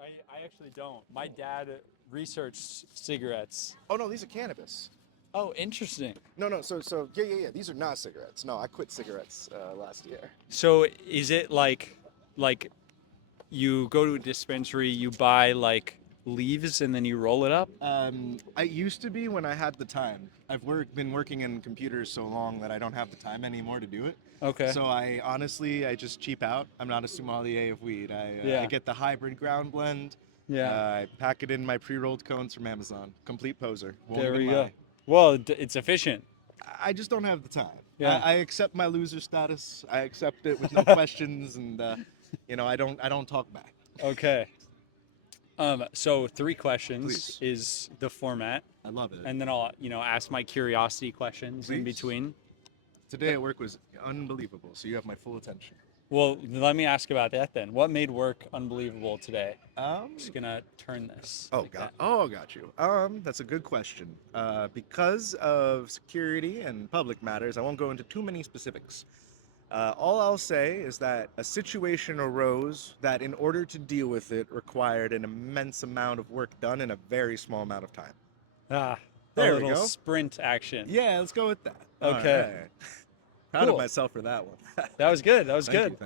I actually don't. My dad researched cigarettes. Oh no, these are cannabis. Oh, interesting. No. So these are not cigarettes. No, I quit cigarettes last year. So is it like you go to a dispensary, you buy like leaves and then you roll it up? I used to be when I had the time. Been working in computers so long that I don't have the time anymore to do it. Okay. So I honestly, I just cheap out. I'm not a sommelier of weed. I Yeah. get the hybrid ground blend. Yeah. I pack it in my pre-rolled cones from Amazon. Complete poser. Won't There even we lie. go. Well, it's efficient. I just don't have the time. Yeah. I accept my loser status. I accept it with no questions, and I don't talk back. Okay. So three questions Please, is the format, I love it. and then I'll ask my curiosity questions in Please. between. Today at work was unbelievable, so you have my full attention. Well, let me ask about that then. What made work unbelievable today? Um, Just gonna turn this. oh, like that. got you. That's a good question. Because of security and public matters, I won't go into too many specifics. All I'll say is that a situation arose that, in order to deal with it, required an immense amount of work done in a very small amount of time. Ah, a There we little go. sprint action. Yeah, let's go with that. Okay. All right. Proud of Cool. myself for that one. That was good. That was Thank good. you,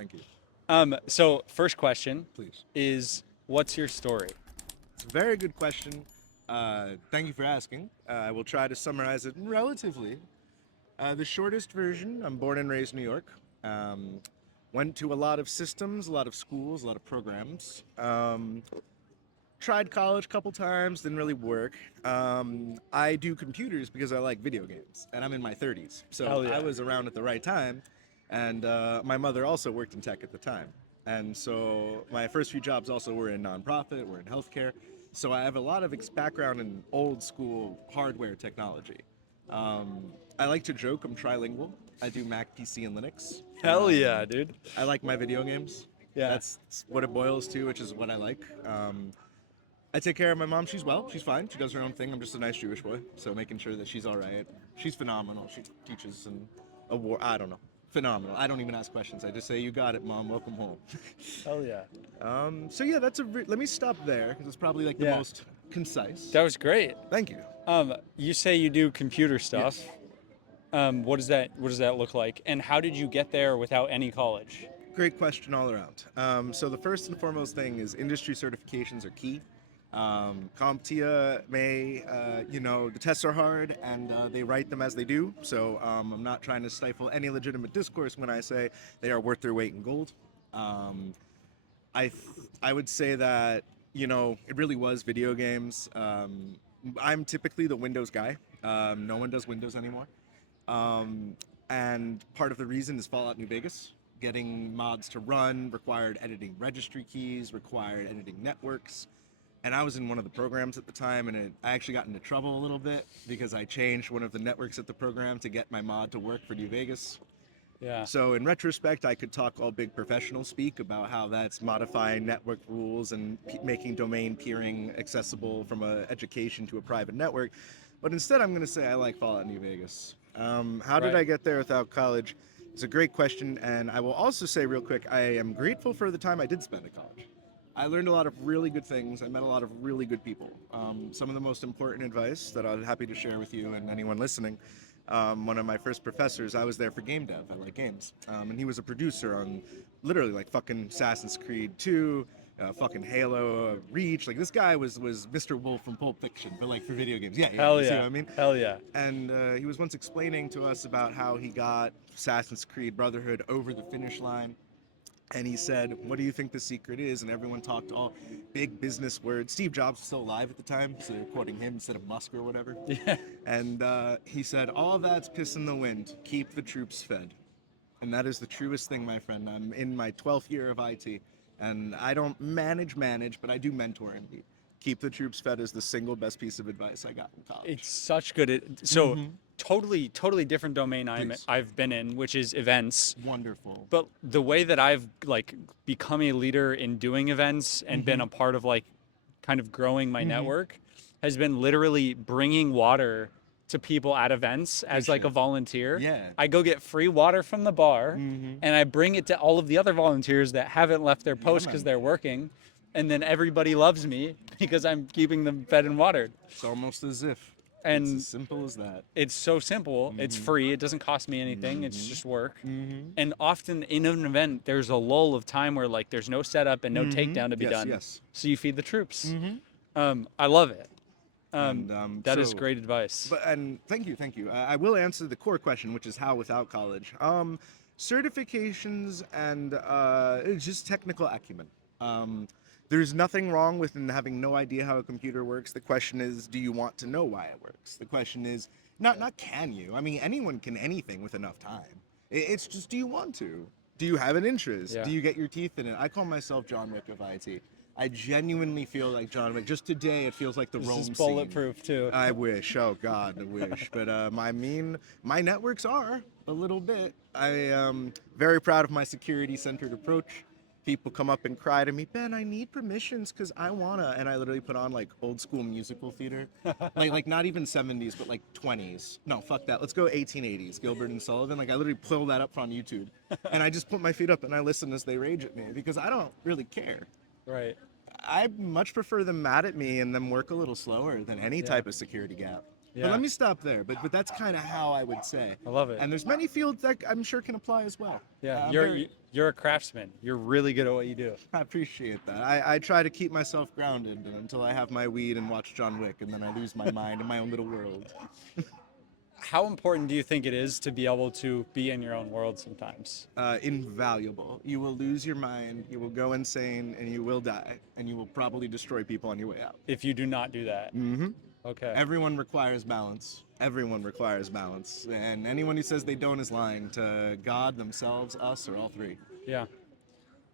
thank you. So first question Please. is, what's your story? It's a very good question. Thank you for asking. I will try to summarize it relatively. The shortest version, I'm born and raised in New York. Went to a lot of systems, a lot of schools, a lot of programs. Tried college a couple times, didn't really work. I do computers because I like video games, and I'm in my 30s. So Hell yeah. I was around at the right time, and my mother also worked in tech at the time. And so my first few jobs also were in nonprofit, were in healthcare. So I have a lot of background in old school hardware technology. I like to joke I'm trilingual. I do Mac, PC, and Linux. Hell yeah, dude. I like my video games. Yeah. That's what it boils to, which is what I like. I take care of my mom. She's well. She's fine. She does her own thing. I'm just a nice Jewish boy, so making sure that she's all right. She's phenomenal. She teaches and award. I don't know. Phenomenal. I don't even ask questions. I just say, "You got it, mom. Welcome home." Hell yeah. So yeah, let me stop there because it's probably like the Yeah. most concise. That was great. Thank you. You say you do computer stuff. Yes. What does that look like? And how did you get there without any college? Great question all around. So the first and foremost thing is industry certifications are key. CompTIA the tests are hard and they write them as they do. So I'm not trying to stifle any legitimate discourse when I say they are worth their weight in gold. I would say that it really was video games. I'm typically the Windows guy. No one does Windows anymore. And part of the reason is Fallout New Vegas. Getting mods to run required editing registry keys, required editing networks. And I was in one of the programs at the time, and I actually got into trouble a little bit because I changed one of the networks at the program to get my mod to work for New Vegas. Yeah. So in retrospect, I could talk all big professional speak about how that's modifying network rules and making domain peering accessible from an education to a private network. But instead, I'm going to say I like Fallout New Vegas. How did Right. I get there without college? It's a great question, and I will also say real quick, I am grateful for the time I did spend at college. I learned a lot of really good things. I met a lot of really good people. Some of the most important advice that I'm happy to share with you and anyone listening. One of my first professors, I was there for game dev. I like games. And he was a producer on literally like fucking Assassin's Creed 2, fucking Halo, Reach. Like this guy was Mr. Wolf from Pulp Fiction, but like for video games. Yeah, Hell you see yeah. what I mean? Hell yeah. And he was once explaining to us about how he got Assassin's Creed Brotherhood over the finish line. And he said, "What do you think the secret is?" And everyone talked all big business words. Steve Jobs was still alive at the time, so they're quoting him instead of Musk or whatever. Yeah. And he said, "All that's piss in the wind. Keep the troops fed." And that is the truest thing, my friend. I'm in my 12th year of IT, and I don't manage, but I do mentor and lead. Keep the troops fed is the single best piece of advice I got in college. It's such good. So Mhm. totally different domain Please. I've been in, which is events. Wonderful. But the way that I've like become a leader in doing events and been a part of like kind of growing my network has been literally bringing water to people at events as like a shit. volunteer. Yeah. I go get free water from the bar Mhm. and I bring it to all of the other volunteers that haven't left their post because man. they're working. and then everybody loves me because I'm keeping them fed and watered. It's almost as if it's And as simple as that. it's so simple. It's free. It doesn't cost me anything. It's just work. And often in an event, there's a lull of time where like there's no setup and no takedown to be Yes, done. yes. So you feed the troops. I love it. And That is so- great advice. And thank you, thank you. I will answer the core question, which is how without college. Certifications and just technical acumen. There's nothing wrong with having no idea how a computer works. The question is, do you want to know why it works? The question is, not can you? I mean, anyone can anything with enough time. It's just, do you want to? Do you have an interest? Yeah. Do you get your teeth in it? I call myself John Wick of IT. I genuinely feel like John Wick. Just today, it feels like the This Rome is scene. bulletproof too. I wish. Oh God, I wish. But my networks are a little bit. I am very proud of my security-centered approach. People come up and cry to me, Ben, I need permissions because I wanna, and I literally put on like old school musical theater, like not even 70s, but like 20s. No, fuck that. Let's go 1880s. Gilbert and Sullivan. Like I literally pull that up on YouTube, and I just put my feet up and I listen as they rage at me because I don't really care. Right. I much prefer them mad at me and them work a little slower than any Yeah. type of security gap. Yeah. But let me stop there. But that's kind of how I would say. I love it. And there's many fields that I'm sure can apply as well. Yeah. I'm You're a craftsman. You're really good at what you do. I appreciate that. I try to keep myself grounded until I have my weed and watch John Wick, and then I lose my mind in my own little world. How important do you think it is to be able to be in your own world sometimes? Invaluable. You will lose your mind, you will go insane, and you will die, and you will probably destroy people on your way out. If you do not do that. Mm-hmm. Okay. Everyone requires balance. Everyone requires balance. And anyone who says they don't is lying to God, themselves, us, or all three. Yeah.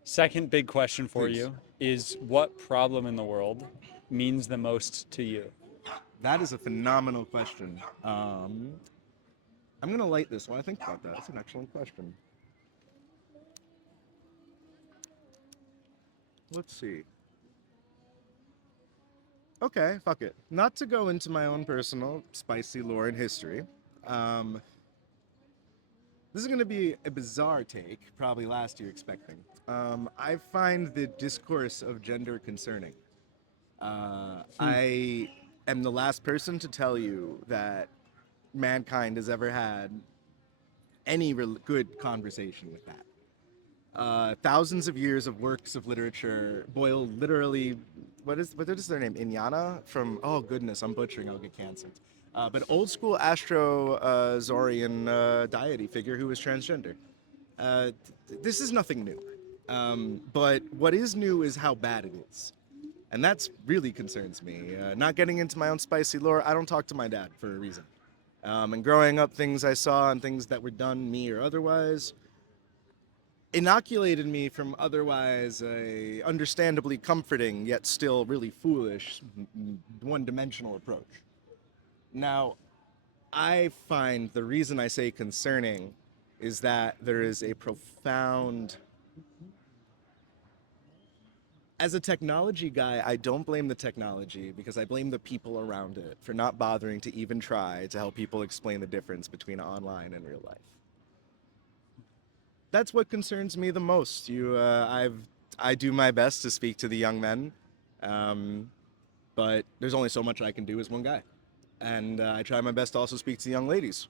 Second big question for Please. you is what problem in the world means the most to you? That is a phenomenal question. I'm going to light this while I think about that. That's an excellent question. Let's see. Okay, fuck it. Not to go into my own personal spicy lore and history. This is going to be a bizarre take, probably last year expecting. I find the discourse of gender concerning. I am the last person to tell you that mankind has ever had any good conversation with that. Thousands of years of works of literature boil literally, what is their name? Inyana from, oh goodness, I'm butchering, I'll get canceled. But old school Zorian deity figure who was transgender. This is nothing new. But what is new is how bad it is. And that's really concerns me. Not getting into my own spicy lore, I don't talk to my dad for a reason. And growing up, things I saw and things that were done, me or otherwise, inoculated me from otherwise a understandably comforting yet still really foolish one-dimensional approach. Now, I find the reason I say concerning is that there is a profound... As a technology guy, I don't blame the technology because I blame the people around it for not bothering to even try to help people explain the difference between online and real life. That's what concerns me the most. I do my best to speak to the young men, but there's only so much I can do as one guy. And I try my best to also speak to the young ladies,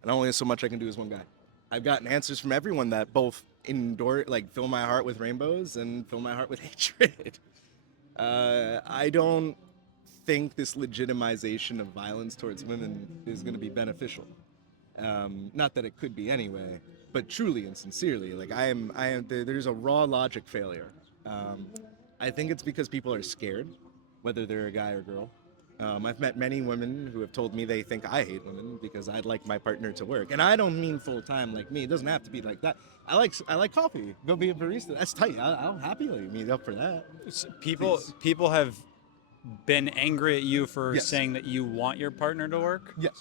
and only so much I can do as one guy. I've gotten answers from everyone that both fill my heart with rainbows and fill my heart with hatred. I don't think this legitimization of violence towards women is going to be beneficial. Not that it could be anyway, but truly and sincerely, like there's a raw logic failure. I think it's because people are scared, whether they're a guy or girl. I've met many women who have told me they think I hate women because I'd like my partner to work. And I don't mean full time like me. It doesn't have to be like that. I like coffee. Go be a barista. That's tight. I'll happily meet up for that. People have been angry at you for Yes. saying that you want your partner to work. Yes.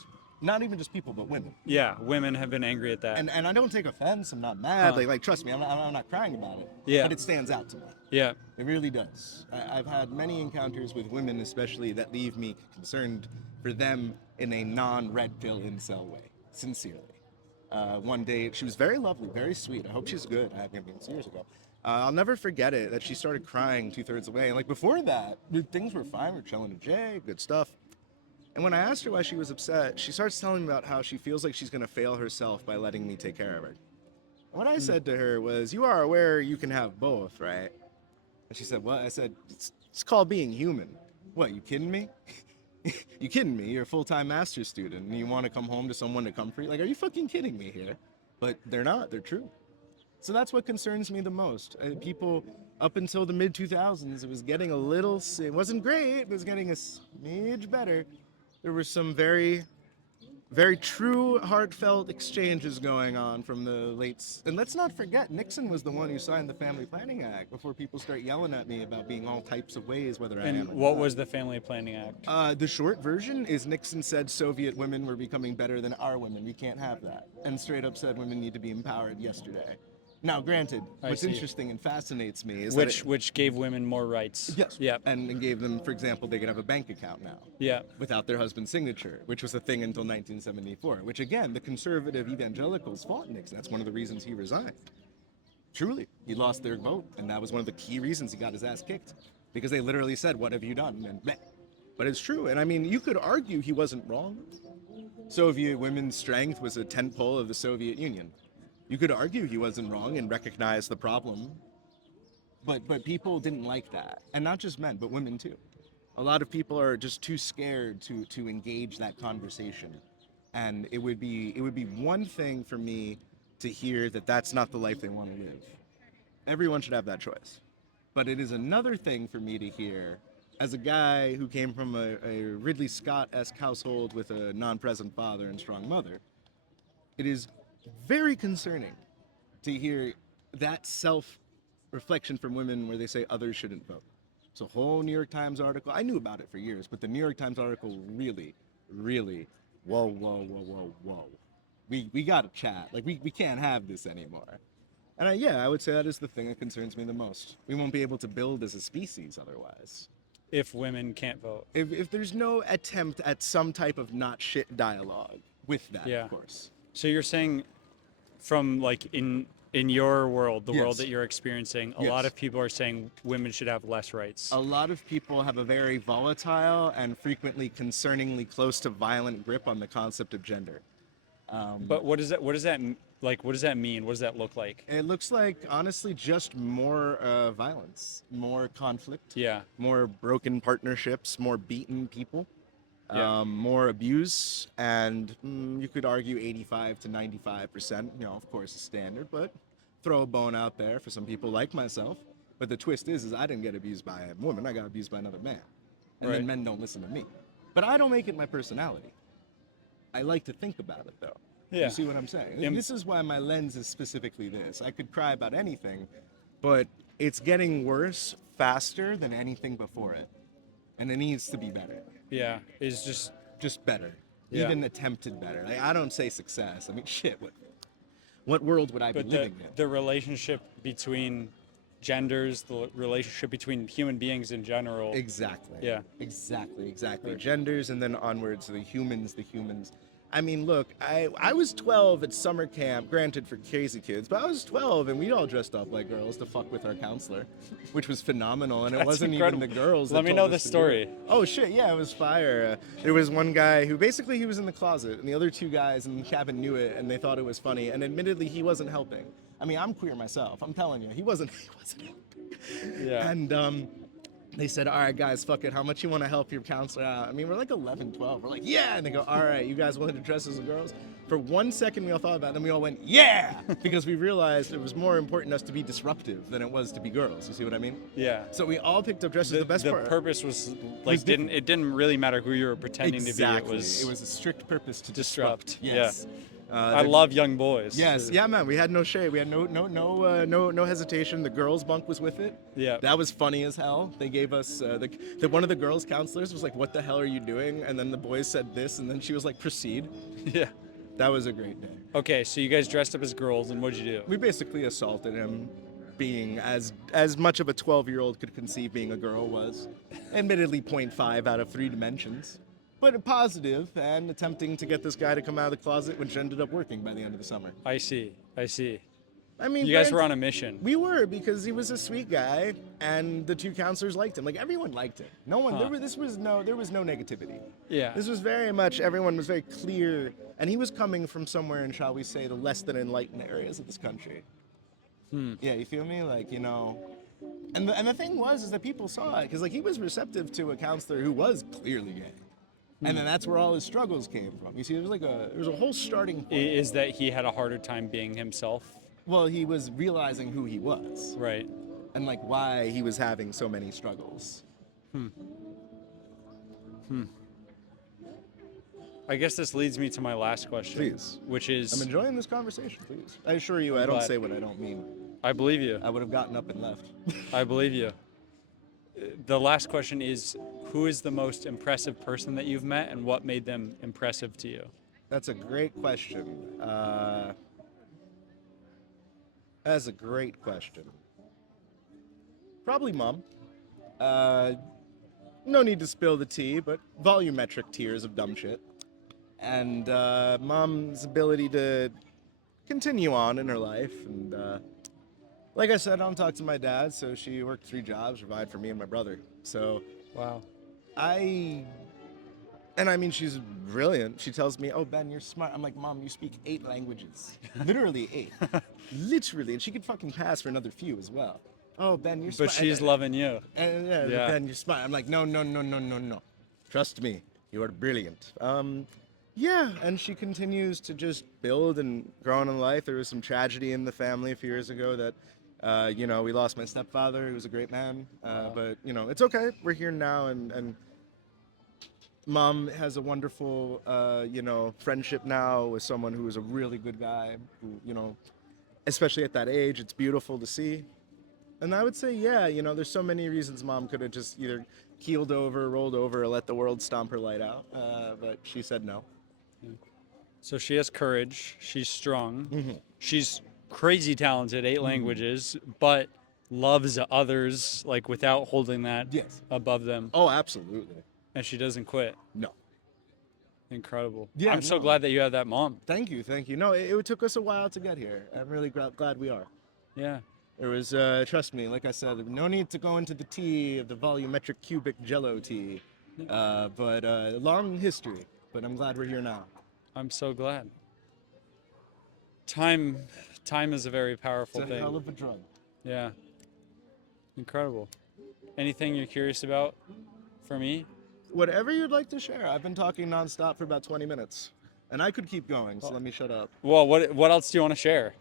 Not even just people, but women. Yeah, women have been angry at that. And I don't take offense. I'm not mad. Like trust me, I'm not crying about it. Yeah. But it stands out to me. Yeah. It really does. I've had many encounters with women, especially, that leave me concerned for them in a non-red pill incel way. Sincerely. One day, she was very lovely, very sweet. I hope she's good. I mean, it's years ago. I'll never forget it that she started crying 2/3 away. And like before that, things were fine. We're chilling with Jay, good stuff. And when I asked her why she was upset, she starts telling me about how she feels like she's gonna fail herself by letting me take care of her. What I said to her was, "You are aware you can have both, right?" And she said, "What?" I said, "It's called being human." "What? You kidding me? You kidding me? You're a full-time master's student and you want to come home to someone to comfort you? Like, are you fucking kidding me here?" But they're not. They're true. So that's what concerns me the most. People up until the mid 2000s, it was getting a little. It wasn't great. It was getting a smidge better. There were some very, very true, heartfelt exchanges going on from the and let's not forget, Nixon was the one who signed the Family Planning Act before people start yelling at me about being all types of ways, whether I am And or what not. was the Family Planning Act? The short version is Nixon said Soviet women were becoming better than our women. We can't have that. And straight up said women need to be empowered yesterday. Now, granted, what's see. interesting and fascinates me is Which gave women more rights. yes, Yeah. and gave them, for example, they could have a bank account now Yeah. without their husband's signature, which was a thing until 1974. Which again, the conservative evangelicals fought Nixon. That's one of the reasons he resigned. Truly, he lost their vote, and that was one of the key reasons he got his ass kicked, because they literally said, "What have you done?" And meh. But it's true, and I mean, you could argue he wasn't wrong. Soviet women's strength was a tentpole of the Soviet Union. You could argue he wasn't wrong and recognize the problem, but people didn't like that, and not just men, but women too. A lot of people are just too scared to engage that conversation, and it would be one thing for me to hear that that's not the life they want to live. Everyone should have that choice, but it is another thing for me to hear, as a guy who came from a Ridley Scott-esque household with a non-present father and strong mother. It is very concerning to hear that self-reflection from women where they say others shouldn't vote. It's a whole New York Times article. I knew about it for years, but the New York Times article really, really, whoa, whoa, whoa, whoa, whoa. We got to chat. Like, we can't have this anymore. And I would say that is the thing that concerns me the most. We won't be able to build as a species otherwise. If women can't vote. If there's no attempt at some type of not shit dialogue with that, Yeah. of course. So you're saying, from like in your world, the world Yes. that you're experiencing, a Yes. lot of people are saying women should have less rights. A lot of people have a very volatile and frequently concerningly close to violent grip on the concept of gender. But what does that like? What does that mean? What does that look like? It looks like, honestly, just more violence, more conflict, Yeah. more broken partnerships, more beaten people, Yeah. more abuse, and you could argue 85 to 95%, of course, is standard, but throw a bone out there for some people like myself. But the twist is I didn't get abused by a woman, I got abused by another man. And Right. then men don't listen to me. But I don't make it my personality. I like to think about it, though. Yeah. You see what I'm saying? Yeah. This is why my lens is specifically this. I could cry about anything, but it's getting worse faster than anything before it. And it needs to be better. Yeah. It's Just better. Yeah. Even attempted better. Like, I don't say success. I mean, shit, what world would I be but living in? the relationship between genders, the relationship between human beings in general. Exactly. Yeah. Exactly. Right. Genders and then onwards, the humans. I mean, look, I was 12 at summer camp, granted for crazy kids, but I was 12 and we all dressed up like girls to fuck with our counselor, which was phenomenal. And it That's wasn't incredible. even the girls. Let that me told know us the to do story. it. Oh shit, yeah, it was fire. There was one guy who basically he was in the closet, and the other two guys in the cabin knew it, and they thought it was funny. And admittedly, he wasn't helping. I mean, I'm queer myself. I'm telling you, he wasn't. He wasn't helping. Yeah. And they said, "All right, guys, fuck it. How much you want to help your counselor out?" I mean, we're like 11, 12. We're like, "Yeah." And they go, "All right, you guys willing to dress as girls?" For 1 second, we all thought about it. Then we all went, "Yeah," because we realized it was more important to us to be disruptive than it was to be girls. You see what I mean? Yeah. So we all picked up dresses. The best part. purpose was like it didn't really matter who you were pretending Exactly. to be. It was a strict purpose to disrupt. Yes. I love young boys. Yes, yeah, man. We had no shade. We had no hesitation. The girls' bunk was with it. Yeah. That was funny as hell. They gave us one of the girls' counselors was like, "What the hell are you doing?" And then the boys said this, and then she was like, "Proceed." Yeah. That was a great day. Okay, so you guys dressed up as girls, and what'd you do? We basically assaulted him, being as much of a 12-year-old could conceive being a girl was. Admittedly, 0.5 out of 3 dimensions. But positive, and attempting to get this guy to come out of the closet, which ended up working by the end of the summer. I see. I mean, You guys were parents- on a mission. We were, because he was a sweet guy, and the 2 counselors liked him. Like, everyone liked him. No one. Huh. There was no negativity. Yeah. This was very much, everyone was very clear, and he was coming from somewhere in, shall we say, the less than enlightened areas of this country. Yeah, you feel me? Like, and the thing was is that people saw it, because like he was receptive to a counselor who was clearly gay, and then that's where all his struggles came from. You see, there was a whole starting point. Is that he had a harder time being himself? Well, he was realizing who he was, Right. and like why he was having so many struggles. I guess this leads me to my last question. Please. Which is, I'm enjoying this conversation. Please, I assure you, I don't glad. say what I don't mean. I believe you. I would have gotten up and left. I believe you. The last question is, who is the most impressive person that you've met, and what made them impressive to you? That's a great question. That's a great question. Probably mom. No need to spill the tea, but volumetric tears of dumb shit. And mom's ability to continue on in her life. And like I said, I don't talk to my dad, so she worked 3 jobs, provide for me and my brother. So Wow. I mean, she's brilliant. She tells me, "Oh, Ben, you're smart." I'm like, "Mom, you speak 8 languages." Literally 8. Literally. And she could fucking pass for another few as well. "Oh, Ben, you're smart." But she's loving you. And Yeah. Ben, you're smart. I'm like, "No, no, no, no, no, no. Trust me. You are brilliant." Yeah, and she continues to just build and grow on in life. There was some tragedy in the family a few years ago that, we lost my stepfather. He was a great man. But, it's okay. We're here now, and Mom has a wonderful, friendship now with someone who is a really good guy, who, especially at that age, it's beautiful to see. And I would say, yeah, there's so many reasons Mom could have just either keeled over, rolled over, or let the world stomp her light out. But she said no. So she has courage. She's strong. She's crazy talented, 8 languages, but loves others, like without holding that Yes. above them. Oh, absolutely. And she doesn't quit. No. Incredible. Yeah, I'm so no. glad that you have that mom. Thank you. No, it took us a while to get here. I'm really glad we are. Yeah. There was, trust me, like I said, no need to go into the tea of the volumetric cubic jello tea, but long history. But I'm glad we're here now. I'm so glad. Time is a very powerful It's a thing. hell of a drug. Yeah. Incredible. Anything you're curious about for me? Whatever you'd like to share. I've been talking nonstop for about 20 minutes, and I could keep going. So let me shut up. Well, what else do you want to share?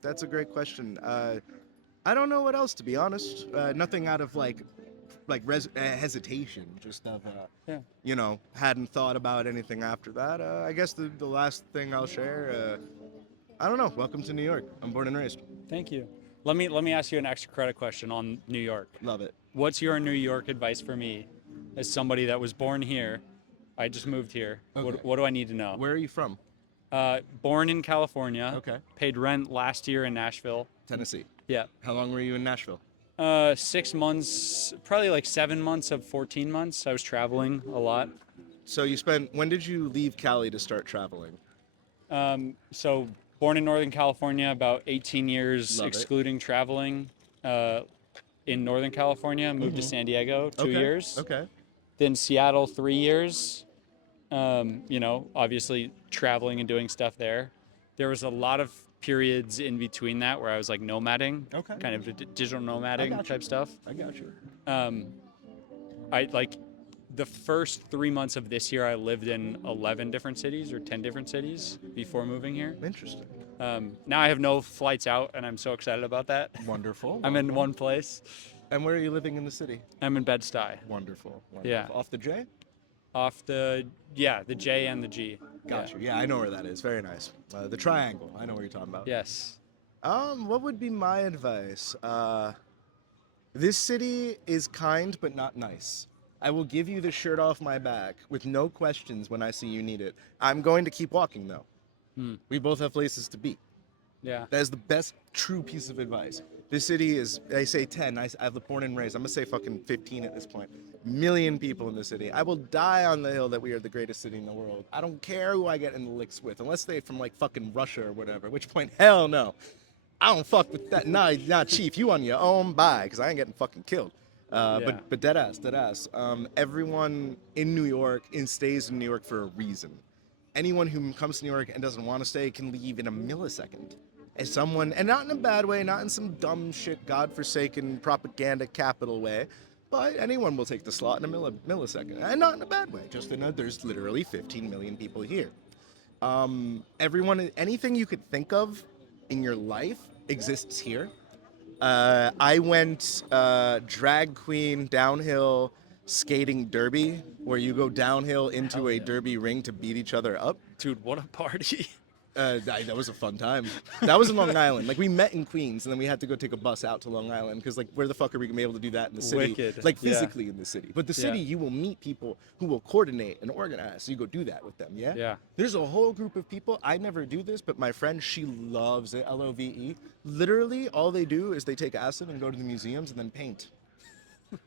That's a great question. I don't know what else, to be honest. Nothing out of hesitation. Just of Yeah. hadn't thought about anything after that. I guess the last thing I'll share. I don't know. Welcome to New York. I'm born and raised. Thank you. Let me ask you an extra credit question on New York. Love it. What's your New York advice for me as somebody that was born here? I just moved here. Okay. What do I need to know? Where are you from? Born in California. Okay. Paid rent last year in Nashville. Tennessee. Yeah. How long were you in Nashville? 6 months, probably like 7 months of 14 months. I was traveling a lot. So when did you leave Cali to start traveling? So born in Northern California, about 18 years Love it. excluding traveling. In Northern California, moved to San Diego 2 years. Okay. Then Seattle 3 years. Obviously traveling and doing stuff there. There was a lot of periods in between that where I was like nomading, Okay. kind of digital nomading gotcha. type stuff. I got you. I like the first 3 months of this year, I lived in 11 different cities or 10 different cities before moving here. Interesting. Now I have no flights out, and I'm so excited about that. Wonderful. I'm in one place. And where are you living in the city? I'm in Bed-Stuy, Wonderful. Yeah. Off the J? off the J and the G. Got you. Yeah, I know where that is. Very nice. The triangle. I know what you're talking about. Yes. What would be my advice? This city is kind but not nice. I will give you the shirt off my back with no questions when I see you need it. I'm going to keep walking though. We both have places to be. Yeah. That is the best true piece of advice. This city is, I say 10. I was born and raised. I'm going to say fucking 15 at this point. Million people in the city. I will die on the hill that we are the greatest city in the world. I don't care who I get in the licks with, unless they're from like fucking Russia or whatever, which point, hell no. I don't fuck with that. Nah, chief, you on your own, bye, because I ain't getting fucking killed. Yeah. But dead ass, dead ass. Everyone in New York stays in New York for a reason. Anyone who comes to New York and doesn't want to stay can leave in a millisecond. As someone, and not in a bad way, not in some dumb shit, godforsaken propaganda capital way, but anyone will take the slot in a millisecond, and not in a bad way. Just in a, there's literally 15 million people here. Everyone, anything you could think of in your life exists here. I went drag queen downhill skating derby, where you go downhill into Hell a yeah. derby ring to beat each other up. Dude, what a party. That was a fun time. That was in Long Island. Like we met in Queens, and then we had to go take a bus out to Long Island because, like, where the fuck are we gonna be able to do that in the city? Wicked. Like Yeah. physically in the city. But the city, Yeah. you will meet people who will coordinate and organize. So you go do that with them. Yeah. Yeah. There's a whole group of people. I never do this, but my friend, she loves it. LOVE. Literally, all they do is they take acid and go to the museums and then paint.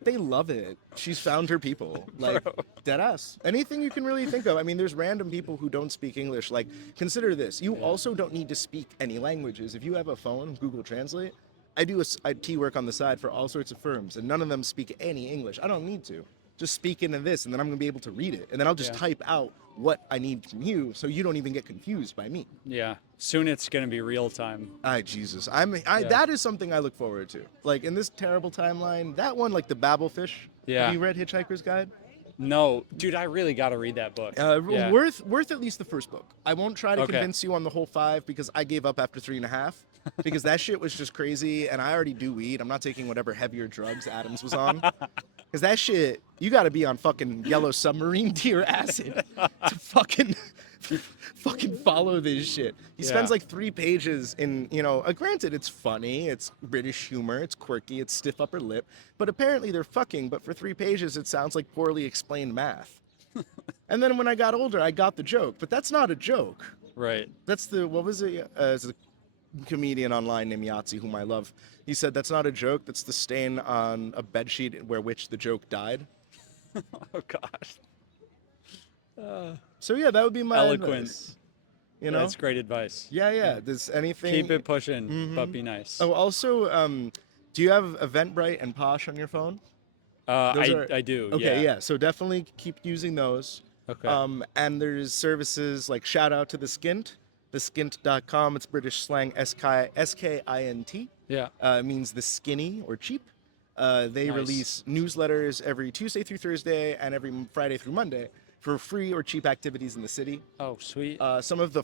They love it. She's found her people. Like, dead ass. Anything you can really think of. I mean, there's random people who don't speak English. Like, consider this. You also don't need to speak any languages. If you have a phone, Google Translate. I do IT work on the side for all sorts of firms, and none of them speak any English. I don't need to. Just speak into this, and then I'm going to be able to read it. And then I'll just Yeah. type out what I need from you, so you don't even get confused by me. Yeah. Soon it's gonna be real time. Jesus. Yeah. That is something I look forward to. Like, in this terrible timeline, that one, like the Babelfish. Yeah. Have you read Hitchhiker's Guide? No, dude, I really gotta read that book. Yeah. Worth at least the first book. I won't try to Okay. convince you on the whole 5 because I gave up after 3.5 because that shit was just crazy, and I already do weed. I'm not taking whatever heavier drugs Adams was on. Because that shit, you got to be on fucking yellow submarine deer acid to fucking follow this shit. He spends Yeah. like 3 pages in, granted, it's funny, it's British humor, it's quirky, it's stiff upper lip, but apparently they're fucking, but for 3 pages it sounds like poorly explained math. And then when I got older, I got the joke, but that's not a joke. Right. That's what was it? It's a comedian online named Yahtzee, whom I love. He said, that's not a joke, that's the stain on a bedsheet where which the joke died. Oh gosh. So yeah, that would be my Eloquent. advice. You know? That's great advice. Yeah. Does anything... Keep it pushing, but be nice. Oh, also, do you have Eventbrite and Posh on your phone? Those I do. Okay, yeah. So definitely keep using those. Okay. And there's services like shout out to the Skint, theskint.com. It's British slang SKINT. Yeah. Means the skinny or cheap. They Nice. release newsletters every Tuesday through Thursday and every Friday through Monday for free or cheap activities in the city. Oh, sweet. Some of the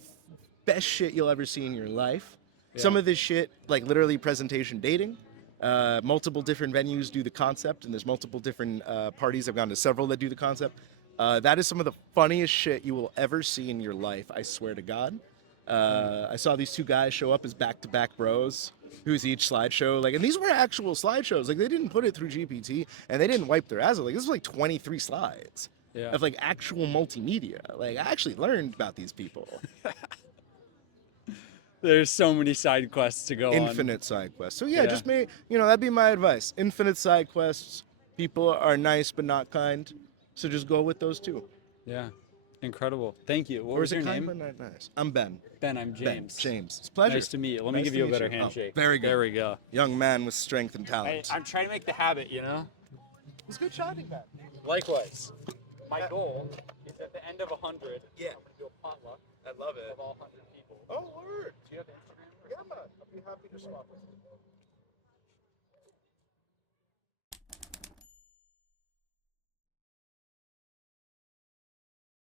best shit you'll ever see in your life. Yeah. Some of this shit, like literally presentation dating. Multiple different venues do the concept, and there's multiple different parties. I've gone to several that do the concept. That is some of the funniest shit you will ever see in your life, I swear to God. I saw these 2 guys show up as back-to-back bros, who's each slideshow. Like, and these were actual slideshows. Like, they didn't put it through GPT, and they didn't wipe their ass. Like, this was like 23 slides Yeah. of like actual multimedia. Like, I actually learned about these people. There's so many side quests to go on. Infinite side quests. So yeah, Yeah. just that'd be my advice. Infinite side quests. People are nice but not kind, so just go with those 2. Yeah. Incredible. Thank you. What Or was is your it kind name? but not nice? I'm Ben. Ben, I'm James. Ben. James. It's a pleasure. Nice to meet you. Let me Nice give to you a meet better you. Oh, handshake. very good. There we go. Young man with strength and talent. I'm trying to make the habit, you know? It's good shotting, man. Likewise. My goal is at the end of 100, Yeah. I'm going to do a potluck I love it. of all 100 people. Oh, word. Do you have Instagram? Yeah, man. I'd be happy to swap with you.